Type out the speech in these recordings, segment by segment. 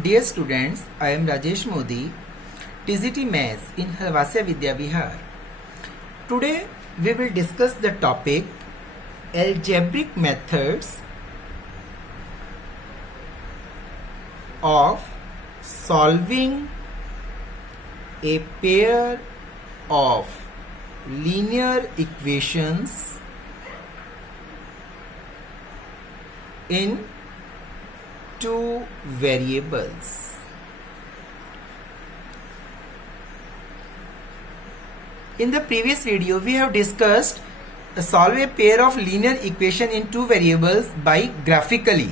Dear students, I am Rajesh Modi, TZT Maths in Halwasya Vidya Vihar. Today we will discuss the topic algebraic methods of solving a pair of linear equations in two variables. In the previous video, we have discussed solve a pair of linear equation in two variables by graphically.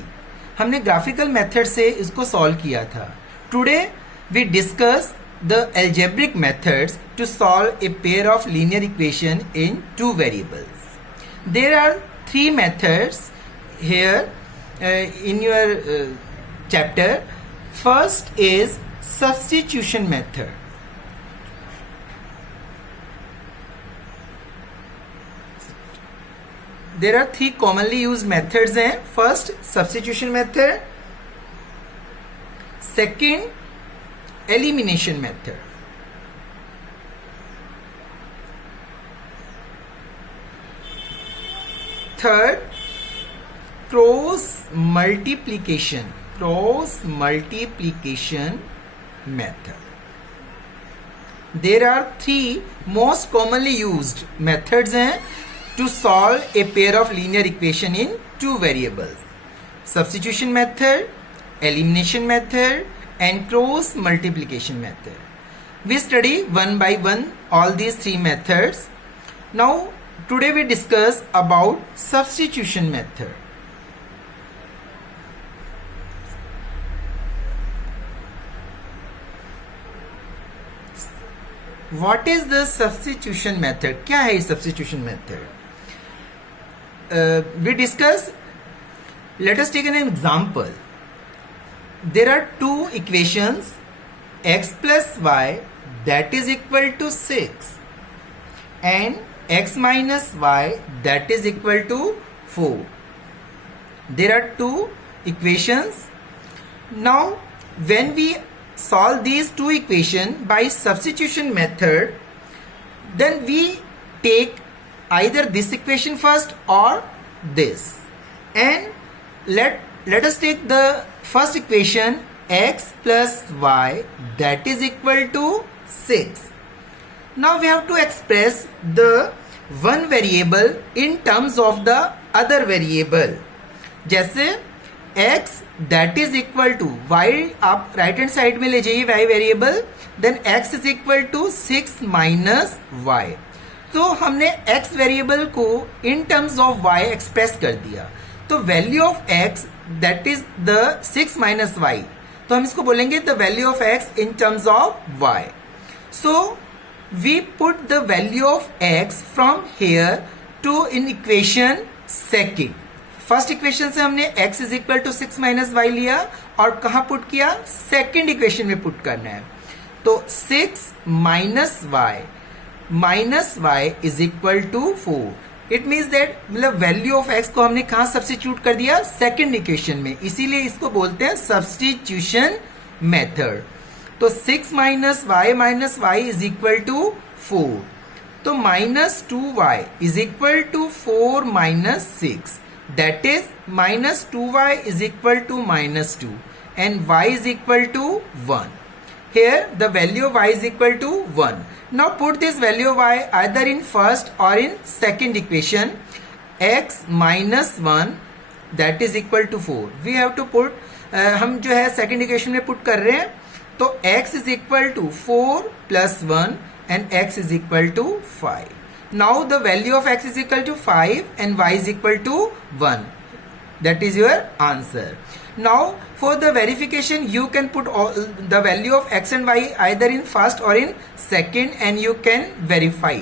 हमने graphical method से इसको solve किया था. Today we discuss the algebraic methods to solve a pair of linear equation in two variables. There are three methods here in your chapter. First is substitution method. There are three commonly used methods. First, substitution method. Second, elimination method. Third, cross multiplication method. There are three most commonly used methods to solve a pair of linear equation in two variables: substitution method, elimination method, and cross multiplication method. We study one by one all these three methods. Now today we discuss about substitution method. What is the substitution method? क्या है substitution method? We discuss. Let us take an example. There are two equations, x plus y that is equal to 6 and x minus y that is equal to 4. There are two equations. Now when we solve these two equations by substitution method, then we take either this equation first or this, and let us take the first equation, x plus y that is equal to 6. Now we have to express the one variable in terms of the other variable. जैसे x that is equal to y, आप right hand side में ले जाइए y variable, then x is equal to 6 minus y. तो हमने x variable को in terms of y express कर दिया. तो value of x that is the 6 minus y, तो हम इसको बोलेंगे the value of x in terms of y. So we put the value of x from here to in equation second. First equation से हमने x is equal to 6 minus y लिया और कहां put किया? सेकेंड इक्वेशन में put करना है. तो 6 minus y is equal to 4. It means that मतलब वैल्यू ऑफ x को हमने कहां सब्स्टिट्यूट कर दिया? सेकेंड इक्वेशन में. इसीलिए इसको बोलते हैं सब्स्टिट्यूशन मेथड. तो 6 minus y is equal to 4. तो minus 2y is equal to 4 minus 6. That is minus 2y is equal to minus 2 and y is equal to 1. Here the value of y is equal to 1. Now put this value of y either in first or in second equation. X minus 1 that is equal to 4. We have to put हम जो है second equation में put कर रहे हैं. तो x is equal to 4 plus 1 and x is equal to 5. Now the value of x is equal to 5 and y is equal to 1. That is your answer. Now for the verification, you can put all the value of x and y either in first or in second and you can verify.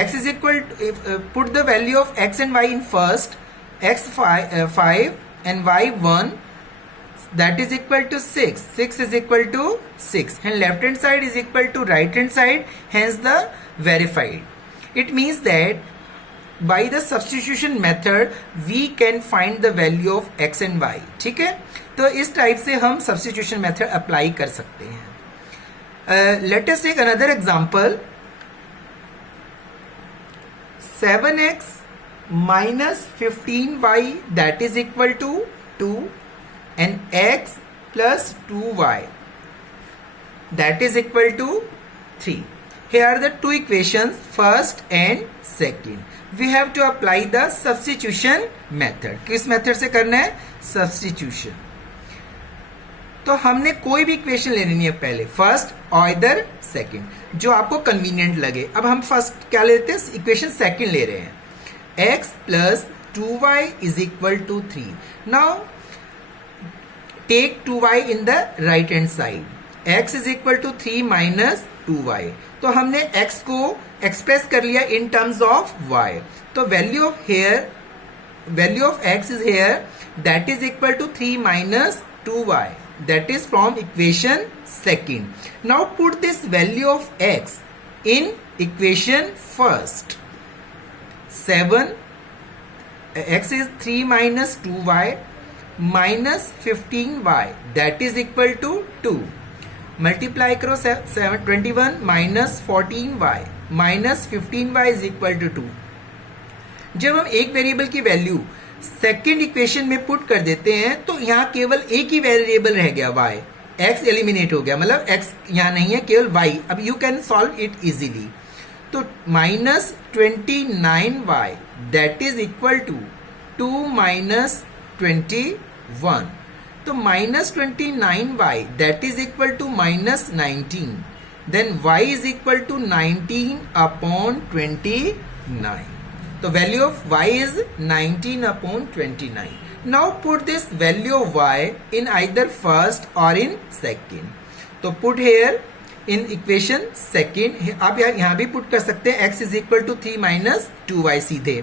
X is equal to, put the value of x and y in first, x 5 and y 1, that is equal to 6. 6 is equal to 6 and left hand side is equal to right hand side, hence the verified. It means that by the substitution method we can find the value of x and y. ठीक है, तो इस type से हम substitution method apply कर सकते हैं. Let us take another example. 7x minus 15y that is equal to 2 and x plus 2y that is equal to 3. Here are the two equations, first and second. We have to apply the substitution method. किस method से करना है? Substitution. तो हमने कोई भी equation ले लेनी है पहले, फर्स्ट और इधर सेकेंड, जो आपको कन्वीनियंट लगे. अब हम फर्स्ट क्या लेते हैं? इक्वेशन सेकेंड ले रहे हैं. x plus 2y is equal to 3. Now take 2y in the right hand side. x is equal to 3 minus 2y. तो हमने x को एक्सप्रेस कर लिया इन टर्म्स ऑफ y. तो value of x is here, that is equal to 3 minus 2y. That is from equation second. Now put this value of x in equation first. 7 x is 3 minus 2y minus 15y that is equal to 2. Multiply करो 21 minus 14y minus 15y is equal to 2. जब हम एक variable की value second equation में put कर देते हैं तो यहाँ केवल एक ही वेरिएबल रह गया y. x एलिमिनेट हो गया, मतलब x यहाँ नहीं है, केवल y. अब you can solve it easily. तो minus 29y that is equal to 2 minus 21. तो minus 29y that is equal to minus 19. Then y is equal to 19 upon 29. तो value of y is 19 upon 29. Now put this value of y in either first और in second. तो put here in equation second. आप यहाँ भी put कर सकते हैं x is equal to 3 minus 2y सीधे.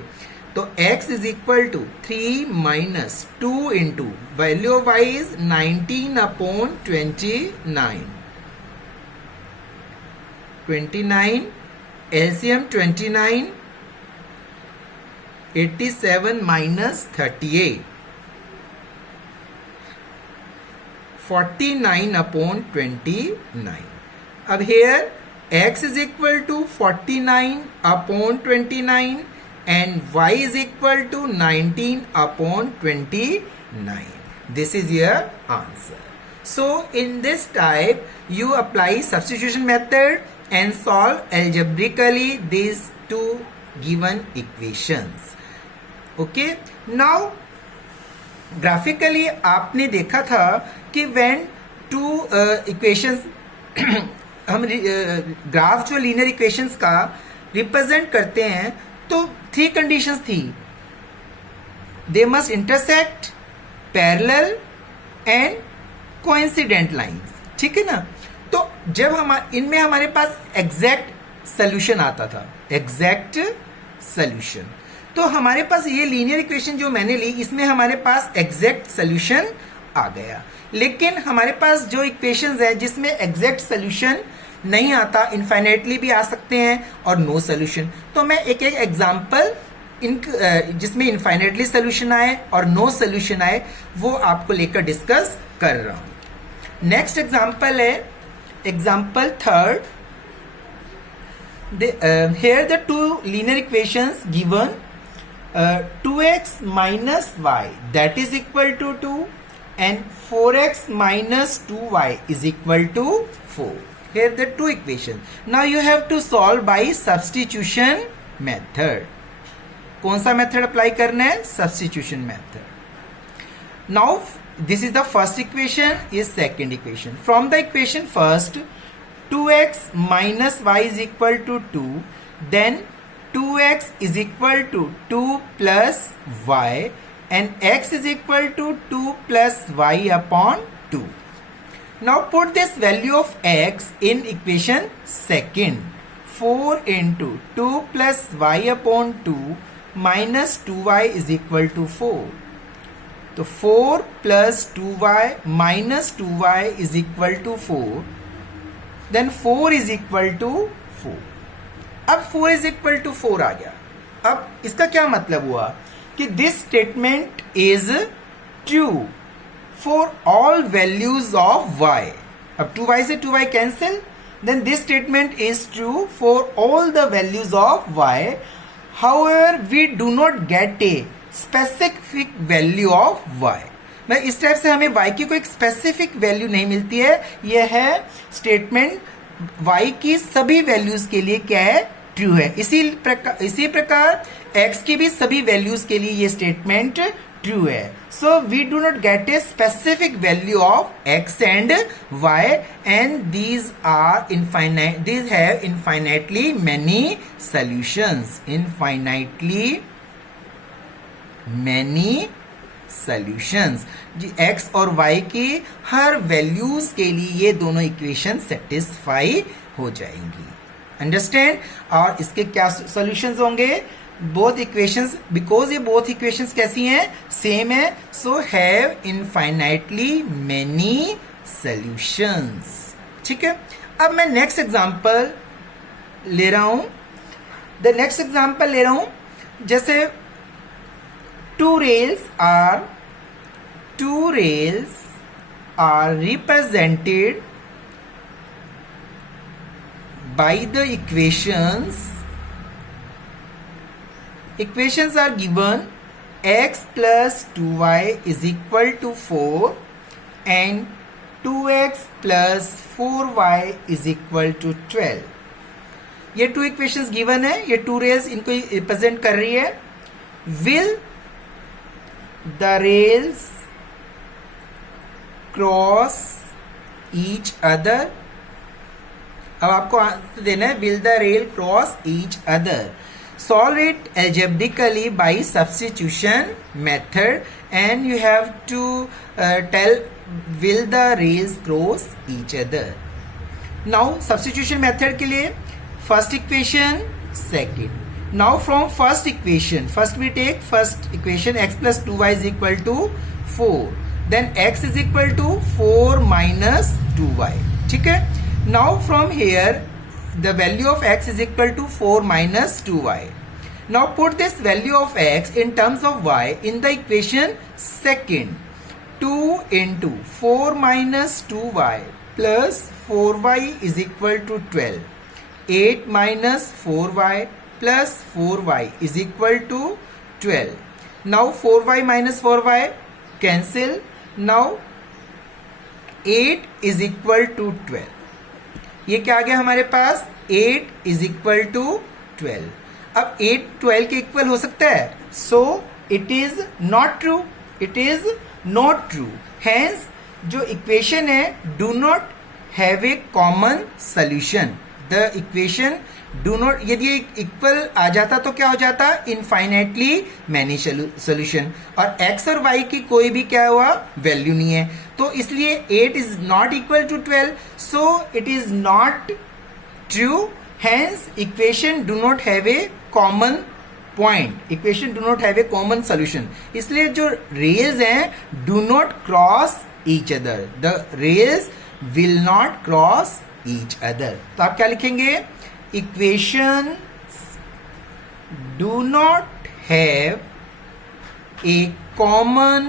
तो x is equal to 3 minus 2 into value of y is 19 upon 29. 29 LCM 29, 87 minus 38, 49 upon 29. अब here x is equal to 49 upon 29 and y is equal to 19 upon 29. This is your answer. So in this type you apply substitution method and solve algebraically these two given equations. Okay, now graphically आपने देखा था कि when two equations हम graph जो linear equations का represent करते हैं तो 3 कंडीशंस थी. They must intersect, parallel and coincident lines. ठीक है ना. तो जब इनमें हमारे पास एग्जैक्ट सोल्यूशन आता था, एग्जैक्ट सोल्यूशन, तो हमारे पास ये लीनियर इक्वेशन जो मैंने ली इसमें हमारे पास एग्जैक्ट सोल्यूशन आ गया. लेकिन हमारे पास जो इक्वेशंस है जिसमें एग्जैक्ट सोल्यूशन नहीं आता, इनफाइनाइटली भी आ सकते हैं और नो सोल्यूशन. तो मैं एक एक एग्जांपल जिसमें इनफाइनाइटली सोल्यूशन आए और नो सोल्यूशन आए वो आपको लेकर डिस्कस कर रहा हूं. नेक्स्ट एग्जांपल है example third. Here the two linear equations given. 2x minus y that is equal to 2 and 4x minus 2y is equal to 4. Here the two equations. Now you have to solve by substitution method. कौन सा method apply करना है? Substitution method. Now this is the first equation, is second equation. From the equation first, 2x minus y is equal to 2. Then 2x is equal to 2 plus y and x is equal to 2 plus y upon 2. Now put this value of x in equation second. 4 into 2 plus y upon 2 minus 2y is equal to 4. तो 4 plus 2y minus 2y is equal to 4. Then 4 is equal to 4. अब 4 is equal to 4 आ गया. अब इसका क्या मतलब हुआ कि this statement is true. for all values of y. अब 2y से 2y cancel, then this statement is true for all the values of y. However, we do not get a specific value of y. मैं इस type से हमें y की कोई specific value नहीं मिलती है. यह है स्टेटमेंट y की सभी वैल्यूज के लिए क्या है, ट्रू है. इसी प्रकार x की भी सभी वैल्यूज के लिए ये स्टेटमेंट ट्रू है. So we do not get a specific value of x and y, and these are infinite, these have infinitely many solutions. Infinitely many solutions. जी x और y की हर वैल्यूज के लिए ये दोनों इक्वेशन सेटिस्फाई हो जाएंगी. अंडरस्टैंड. और इसके क्या सॉल्यूशंस होंगे, बोथ इक्वेशंस, बिकॉज ये बोथ इक्वेशंस कैसी हैं, सेम है, so have infinitely many solutions. ठीक है. अब मैं नेक्स्ट एग्जांपल ले रहा हूं. नेक्स्ट एग्जांपल ले रहा हूं, जैसे two rails are represented by the equations are given x plus 2y is equal to 4 and 2x plus 4y is equal to 12. ये टू इक्वेशंस गिवन है, ये टू रेल्स इनको रिप्रेजेंट कर रही है. Will the rails cross each other. अब आपको answer देना है, will the rail cross each other. Solve it algebraically by substitution method, and you have to tell will the rails cross each other. Now substitution method के लिए first equation, second. Now from first equation, first we take first equation, x plus 2y is equal to 4. Then x is equal to 4 minus 2y. ठीक है. Now from here the value of x is equal to 4 minus 2y. Now put this value of x in terms of y in the equation second. 2 into 4 minus 2y plus 4y is equal to 12. 8 minus 4y plus 4y is equal to 12. Now 4y minus 4y cancel. Now 8 is equal to 12. ये क्या आ गया हमारे पास, 8 is equal to 12. अब 8 12 के equal हो सकता है, so it is not true. It is not true. Hence जो इक्वेशन है do not have a common solution. The equation do not, यदि इक्वल आ जाता तो क्या हो जाता, इनफाइनाइटली मैनी सोल्यूशन. और x और y की कोई भी क्या हुआ वैल्यू नहीं है, तो इसलिए 8 is not equal to 12, so it is not true. Hence equation do not have a common point, equation do not have a common solution. इसलिए जो रेल्स हैं do not cross each other, the rails will not cross each other. तो आप क्या लिखेंगे, equations do not have a common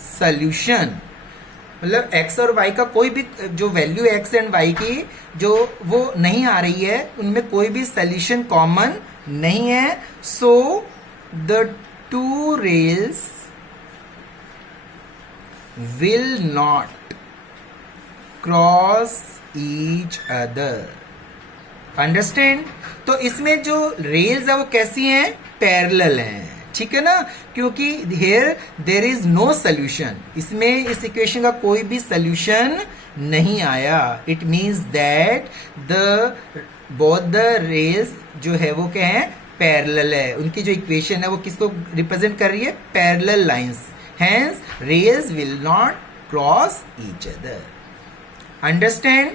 solution. मतलब x और y का कोई भी जो वैल्यू x एंड y की जो वो नहीं आ रही है, उनमें कोई भी सोल्यूशन कॉमन नहीं है. So the two rails will not cross each other. Understand. तो इसमें जो रेल्स है वो कैसी हैं, पैरेलल हैं. ठीक है ना, क्योंकि here there is no solution, इसमें इस इक्वेशन का कोई भी सोल्यूशन नहीं आया. It means that the both the rails जो है वो क्या है, पैरेलल है. उनकी जो इक्वेशन है वो किसको रिप्रेजेंट कर रही है, parallel lines. Hence rails will not cross each other. Understand.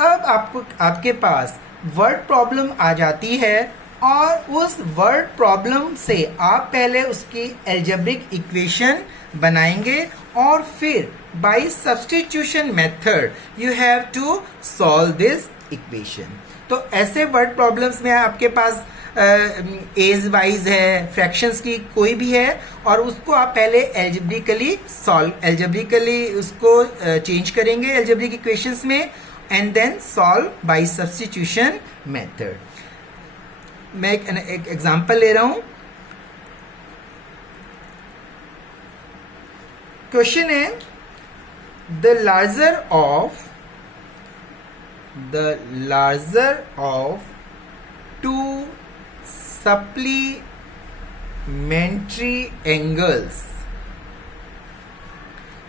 अब आपके पास वर्ड प्रॉब्लम आ जाती है, और उस वर्ड प्रॉब्लम से आप पहले उसकी एल्जेब्रिक इक्वेशन बनाएंगे, और फिर by substitution method you have to solve this equation. तो ऐसे वर्ड प्रॉब्लम्स में आपके पास एज वाइज है, फ्रैक्शंस की कोई भी है, और उसको आप पहले एल्जेब्रिकली उसको चेंज करेंगे एल्जेब्रिक इक्वेशंस में, and then solve by substitution method. मैं एक एग्जांपल ले रहा हूं. क्वेश्चन है the larger of two supplementary angles,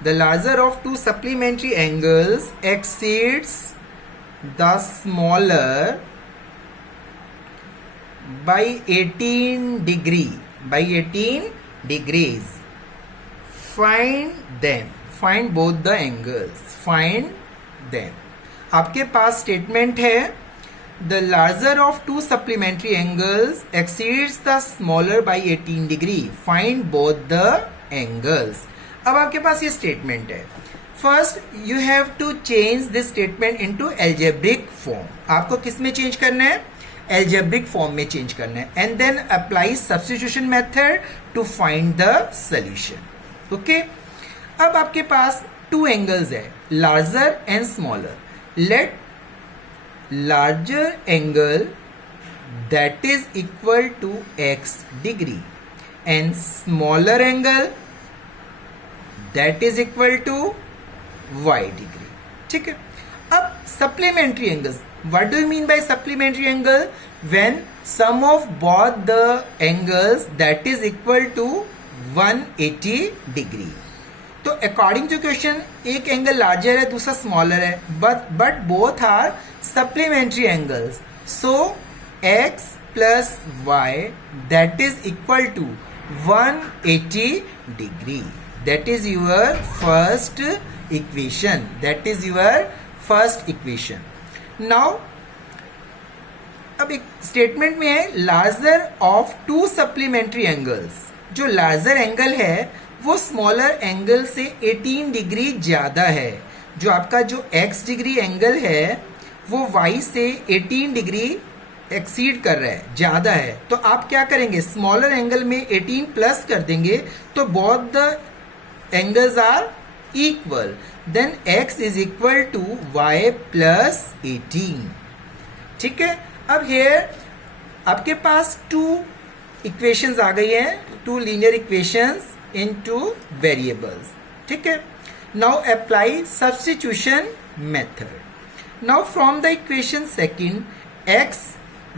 the larger of two supplementary angles exceeds the smaller by 18 degrees. Find both the angles. Find them. आपके पास statement है the larger of two supplementary angles exceeds the smaller by 18 degree. Find both the angles. अब आपके पास ये statement है. First you have to change this statement into algebraic form. आपको किस में change करना है? एल्जेब्रिक फॉर्म में चेंज करना है. And then apply substitution method to find the solution. Okay, अब आपके पास टू एंगल्स है, larger and smaller. Let larger angle that is equal to x degree and smaller angle that is equal to y degree. ठीक है. अब supplementary angles, what do you mean by supplementary angle? When sum of both the angles that is equal to 180 degree. तो according to question एक angle larger है, दूसरा smaller है, but both are supplementary angles. So x plus y that is equal to 180 degree. That is your first equation. Now अब एक statement में है larger of two supplementary angles. जो larger angle है वो स्मॉलर एंगल से 18 degree ज्यादा है. जो आपका जो x डिग्री एंगल है वो y से 18 डिग्री एक्सीड कर रहा है, ज्यादा है. तो आप क्या करेंगे? स्मॉलर एंगल में 18 प्लस कर देंगे तो both the angles are equal. Then x is equal to y plus 18. ठीक है. अब हियर आपके पास टू इक्वेशंस आ गई हैं, two linear equations into variables. ठीक है. Now apply substitution method. Now from the equation second, x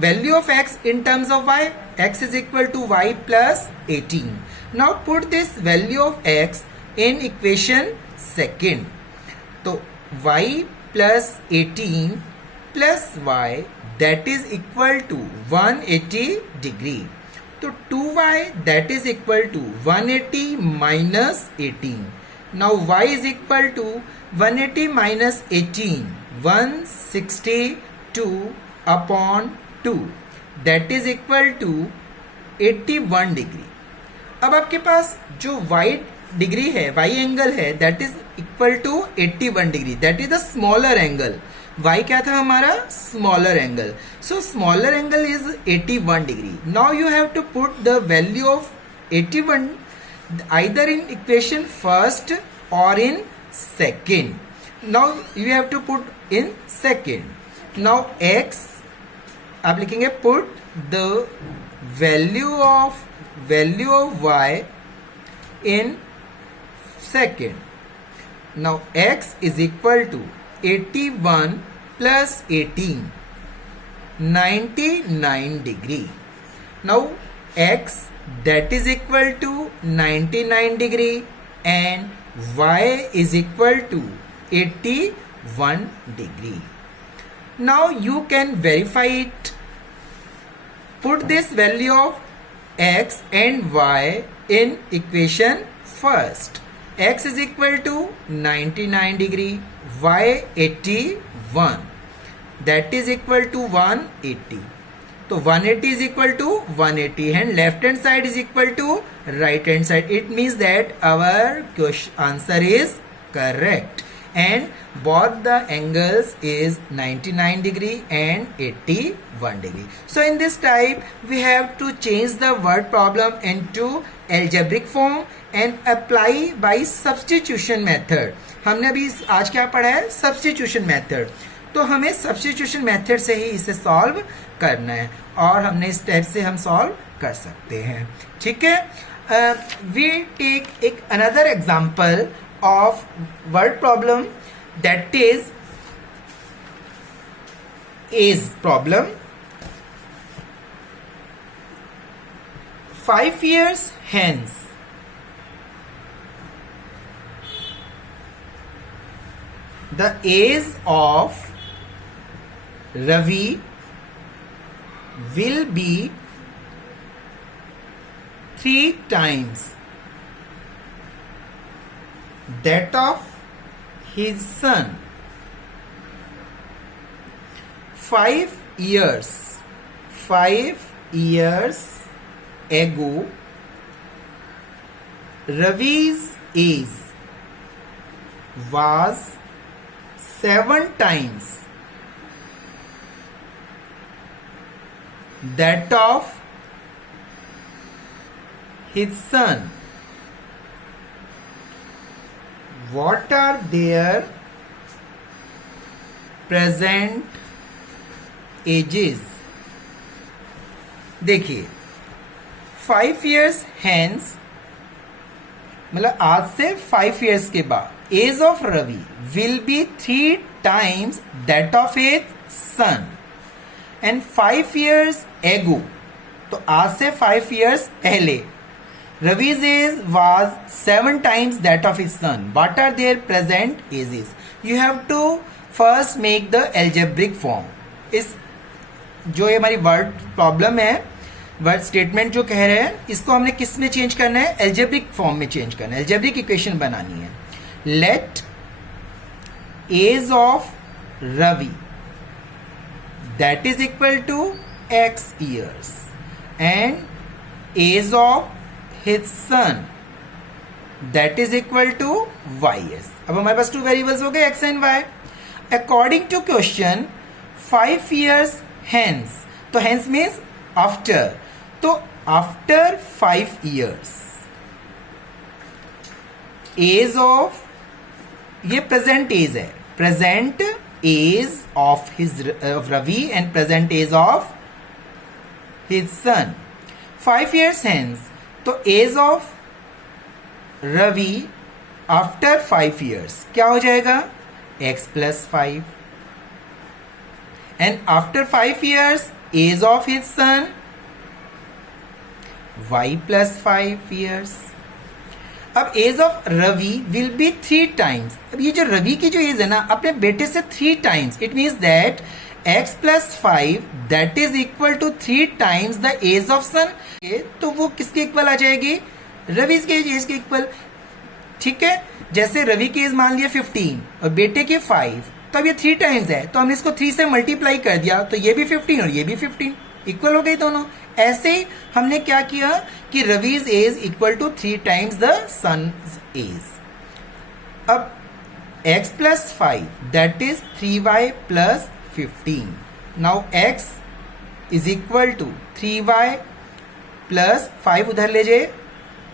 value of x in terms of y, x is equal to y plus 18. Now put this value of x in equation second. तो y plus 18 plus y that is equal to 180 degree. तो 2y that is equal to 180 minus 18. Now y is equal to 180 minus 18, 162 upon 2 that is equal to 81 degree. अब आपके पास जो y degree है, y angle है, that is equal to 81 degree. That is the smaller angle. y क्या था हमारा? Smaller angle. So smaller angle is 81 degree. Now you have to put the value of 81 either in equation first or in second. Now you have to put in second. Now x आप लिखेंगे put the value of y in second. Now x is equal to 81 plus 18, 99 degree. Now x that is equal to 99 degree and y is equal to 81 degree. Now you can verify it. Put this value of x and y in equation first. X is equal to 99 degree, y 81, that is equal to 180. तो 180 is equal to 180 and left hand side is equal to right hand side. It means that our answer is correct. and both the angles is 99 degree and 81 degree. So in this type we have to change the word problem into algebraic form and apply by substitution method. हमने अभी आज क्या पढ़ा है? Substitution method. तो हमें substitution method से ही इसे solve करना है और हमने इस टाइप से हम solve कर सकते हैं. ठीक है. We take एक another example of word problem, that is problem. 5 years hence, the age of Ravi will be 3 times that of his son. 5 years ago, Ravi's age was 7 times that of his son. What are their present ages? देखिए 5 years hence मतलब आज से 5 years के बाद age of Ravi will be 3 times that of his son. And 5 years ago, तो आज से 5 years पहले Ravi's age was 7 times that of his son. What are their present ages? You have to first make the algebraic form. इस जो ये हमारी word problem है, word statement जो कह रहे हैं, इसको हमने किस में चेंज करना है? एल्जेब्रिक फॉर्म में चेंज करना है. एल्जेब्रिक इक्वेशन बनानी है. Let age of Ravi that is equal to x years and age of his son that is equal to y years. अब हमारे पास 2 वेरिएबल्स हो गए x and y. According to question 5 years hence, तो hence means after, तो after 5 years age of, ये present age है, present age of his Ravi and present age of his son. 5 years hence, तो age of Ravi after 5 years क्या हो जाएगा? x plus 5. And after 5 years age of his son y plus 5 years. अब age of Ravi will be 3 times. अब ये जो रवि की जो एज है ना, अपने बेटे से 3 times, it means that x plus 5 that is equal to 3 times the age of son. तो वो किसके इक्वल आ जाएगी? रवि के एज के इक्वल. ठीक है. जैसे रवि की एज मान लिया 15 और बेटे के 5, तो अब ये 3 times है, तो हमने इसको 3 से मल्टीप्लाई कर दिया, तो ये भी 15 और ये भी 15 इक्वल हो गई दोनों. ऐसे ही हमने क्या किया कि रवि's age equal to 3 times the son's age. अब x plus 5 that is 3y plus 15. Now x is equal to 3y plus 5 उधर ले जाए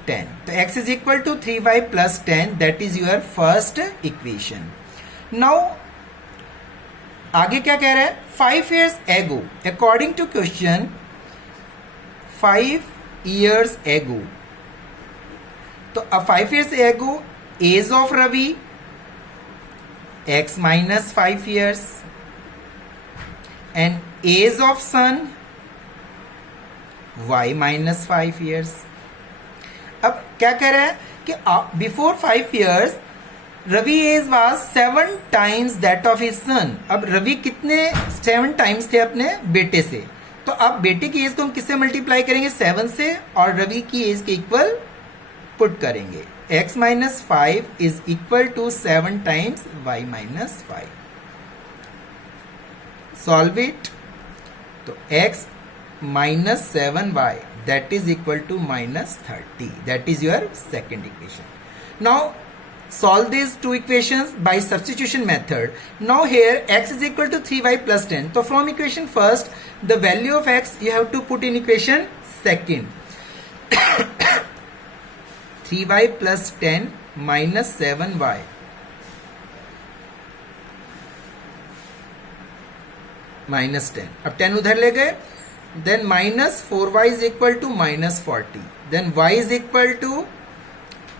10. तो x is equal to 3y plus 10. That is your first equation. Now आगे क्या कह रहा है? 5 years ago, according to question 5 years ago, तो अब 5 years ago age of Ravi x minus 5 years and age of son y minus 5 years. अब क्या कह रहा है कि before 5 years Ravi age was 7 times that of his son. अब रवि कितने 7 times थे अपने बेटे से, तो अब बेटे की एज को हम किससे मल्टीप्लाई करेंगे? 7 से, और रवि की एज के इक्वल पुट करेंगे. x minus 5 is equal to 7 times y minus 5. Solve it. तो x minus 7y that is equal to minus 30. That is your second equation. Now solve these two equations by substitution method. Now here x is equal to 3y plus 10. So from equation first, the value of x you have to put in equation second. 3y plus 10 minus 7y. Minus 10. अब 10 उधर ले गए. Then minus 4y is equal to minus 40. Then y is equal to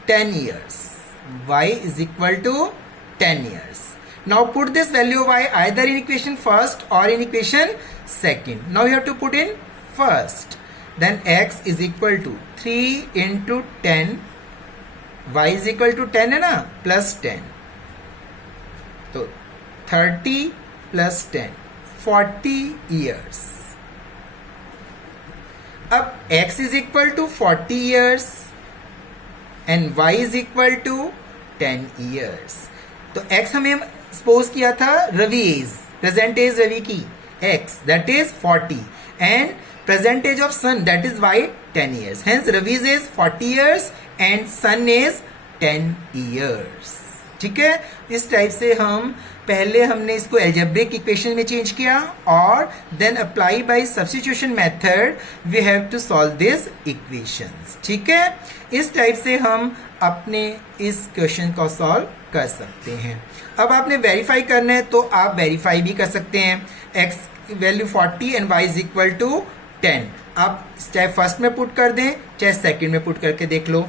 10 years. Y is equal to 10 years. Now put this value of y either in equation first or in equation second. Now you have to put in first. Then x is equal to 3 into 10. Y is equal to 10 है ना, plus 10. तो 30 plus 10, 40 years. अब x is equal to 40 years and y is equal to 10 years. तो x हमें suppose किया था Ravi age, present age Ravi की x, that is 40, and present age of son, that is y, 10 years. Hence Ravi's is 40 years and son is 10 years. ठीक है. इस type से हम पहले हमने इसको एल्जेब्रिक इक्वेशन में चेंज किया और then apply by substitution method we have to solve this equations. ठीक है. इस टाइप से हम अपने इस क्वेश्चन को सॉल्व कर सकते हैं. अब आपने वेरीफाई करना है तो आप वेरीफाई भी कर सकते हैं. x value 40 and y is equal to 10. आप चाहे फर्स्ट में पुट कर दें चाहे सेकंड में पुट करके देख लो.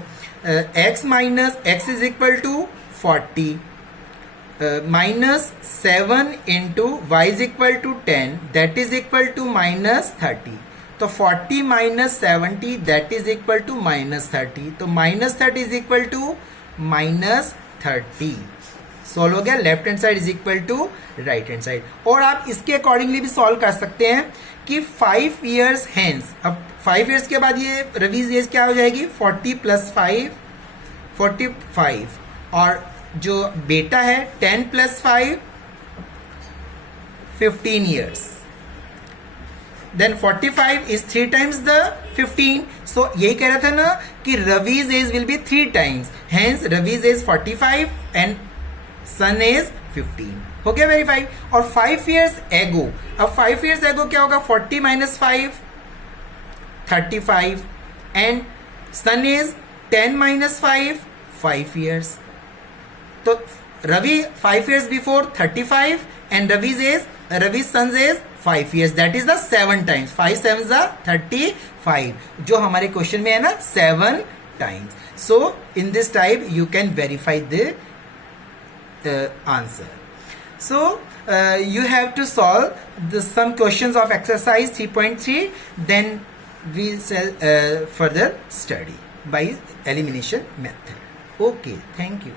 x minus x is equal to 40 minus 7 into y is equal to 10, that is equal to minus 30. तो 40 minus 70 that is equal to minus 30. तो minus 30 is equal to minus 30. Solve हो गया. Left hand side is equal to right hand side. और आप इसके accordingly भी solve कर सकते हैं कि 5 years hence. अब 5 years के बाद ये रवीज एज क्या हो जाएगी, 40 plus 5 45, और जो बेटा है 10 plus 5 15 years. Then 45 is 3 times the 15. So यही कह रहा था ना कि Ravi's age will be 3 times. Hence Ravi's age 45 and son is 15. हो गया वेरीफाई. और 5 years ago, अब 5 years ago क्या होगा, 40 minus 5 35 and son is 10 minus 5 5 years. तो Ravi 5 years before 35 and Ravi's son's is 5 years. That is the 7 times. 5 sevens are 35. जो हमारे question में है ना 7 times. So in this type you can verify the answer. So you have to solve some questions of exercise 3.3. Then we shall further study by elimination method. Okay, thank you.